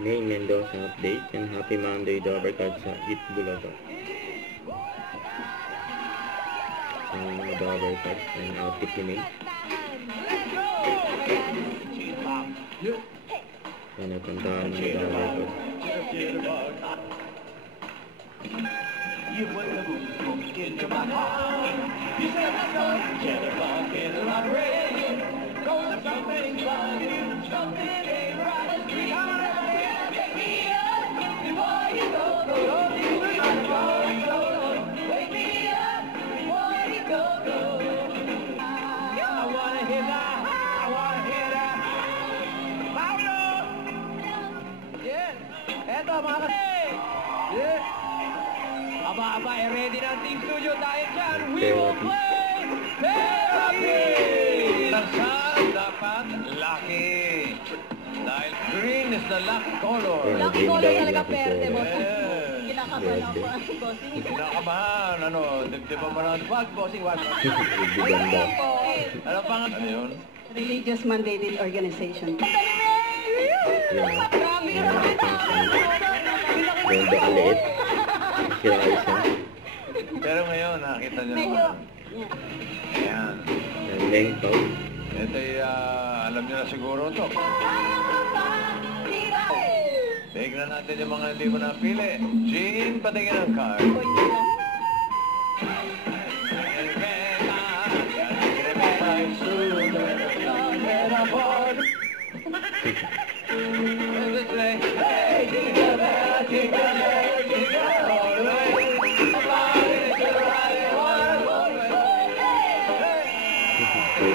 May Mendoza update and happy Monday Dover Card sa Eat Bulaga. Ang mga Dover Cards ang outfit ni May. Yan ang kantaan ng Dover Cards. You put the boom into my heart. You said I don't get a rock in the rain. Cause something wrong, something ain't right. Take me up before you go. Wake me up before you go. I wanna hear that. I wanna hear that. Pablo! Yes. Eto mga kasi. Yes. Aba, ready na ang Team Studio dahil dyan, we will play Therapy! Saan dapat lucky? Dahil green is the lucky color. Lucky color talaga perde, bossing. Kinakabahan ako, bossing. Kinakabahan, ano, dibdiban mo ng wag, bossing, wag. Ano pa nga? Ano yun? Religious Mandated Organization. Grabe ka naman ito! Ganda ulit. Pero ngayon, nakita nyo naman. Ayan. Lengtho. Ito'y, alam nyo na siguro ito. Tignan natin yung mga hindi mo napili. Jean, patingin ang card.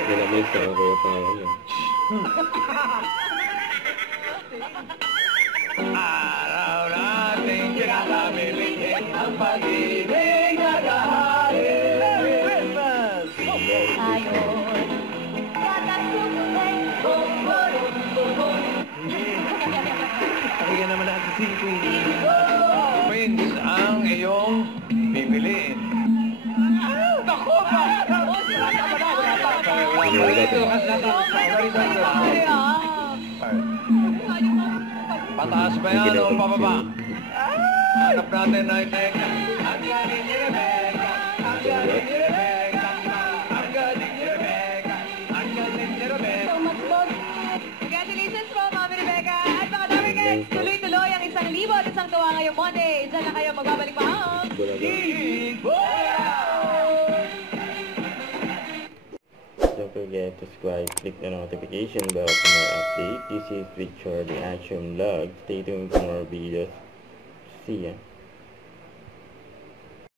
Nilamig sa ako pa ano. Araw natin kinakamiligin ang pag-ibig na kahari. Christmas! Ayon. Pakinggan naman natin si Queen. Prince ang iyong pipiliin. Naku ba? Pataas ba yan o pababa? Hanap natin na ipeka. Ang galing ni Rebecca. Ang galing ni Rebecca. Ang galing ni Rebecca. Ang galing ni Rebecca. So much, boss. Congratulations po, Mami Rebecca. At mga dami guys, tuloy-tuloy ang 1,000 at isang tuwa ngayong Monday. Diyan na kayo magbabalik pa. Don't forget to subscribe, click the notification bell for more updates. This is Victor, the Action Vlog. Stay tuned for more videos. See ya.